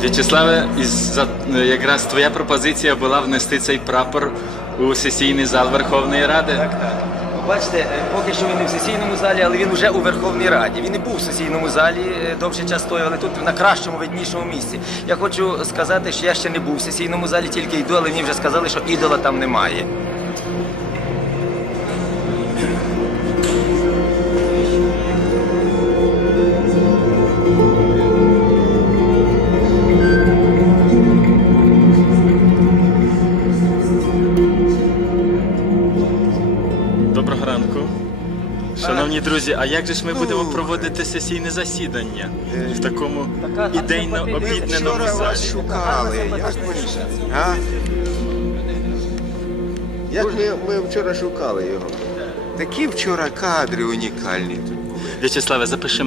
В'ячеславе, із якраз твоя пропозиція була внести цей прапор у сесійний зал Верховної Ради. Так, так. Бачите, е, поки що він не в сесійному залі, але він вже у Верховній Раді. Він не був в сесійному залі е, довший час стояв, але тут на кращому, виднішому місці. Я хочу сказати, що я ще не був в сесійному залі, тільки йду, але мені вже сказали, що ідола там немає. Ранку. Шановні друзі, а як же ж ми будемо проводити сесійне засідання в такому ідейно обідненому залі? шукали. Як ми, а? Як ми, ми вчора шукали його. Такі вчора кадри унікальні тут були. В'ячеславе, запиши